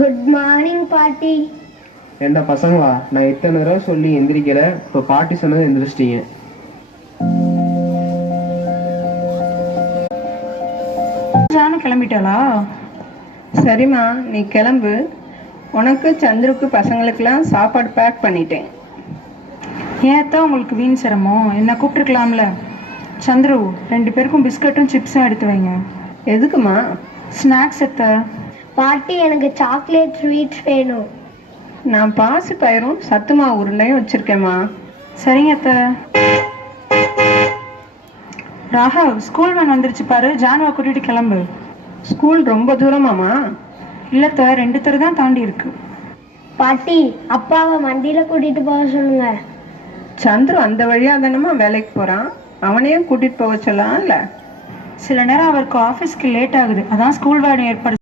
Good morning பாட்டி. என்ன பசங்களா, நான் இத்தனை தடவை சொல்லி எந்திரிக்கல, இப்போ பாட்டி சொன்னது எந்திரிச்சிட்டீங்க. ஜானு கிளம்பிட்டாளா? சரிம்மா, நீ கிளம்பு. உனக்கு சந்துருக்கு பசங்களுக்கெல்லாம் சாப்பாடு பேக் பண்ணிட்டேன். ஏத்தான் உங்களுக்கு வீண் சிரமம், என்ன கூப்பிட்டுருக்கலாம்ல. சந்துரு, 2 பேருக்கும் பிஸ்கட்டும் சிப்ஸும் எடுத்து வைங்க. எதுக்குமா? ஸ்நாக்ஸ் எத்த. பாட்டி, எனக்கு சாக்லேட் ஸ்வீட்ஸ் வேணும். நான் பாசி பயிரும் சத்துமா உருண்டையும் வச்சிருக்கேம்மா. சரிங்க அத்த. ராகவ், ஸ்கூல் வேன் வந்துருச்சு பாரு, ஜானுவை கூட்டிட்டு கிளம்பு. ஸ்கூல் ரொம்ப தூரமாம்மா? இல்லத்த, 2 தெரு தான் தாண்டி இருக்கு. பாட்டி, அப்பாவை வண்டியில கூட்டிட்டு போக சொல்லுங்க. சந்துரு அந்த வழியா தானம்மா வேலைக்கு போறான், அவனையும் கூட்டிட்டு போக சொல்லலாம்ல. சில நேரம் அவருக்கு ஆஃபீஸ்க்கு லேட் ஆகுது, அதான் ஸ்கூல் வேன் ஏற்பாடு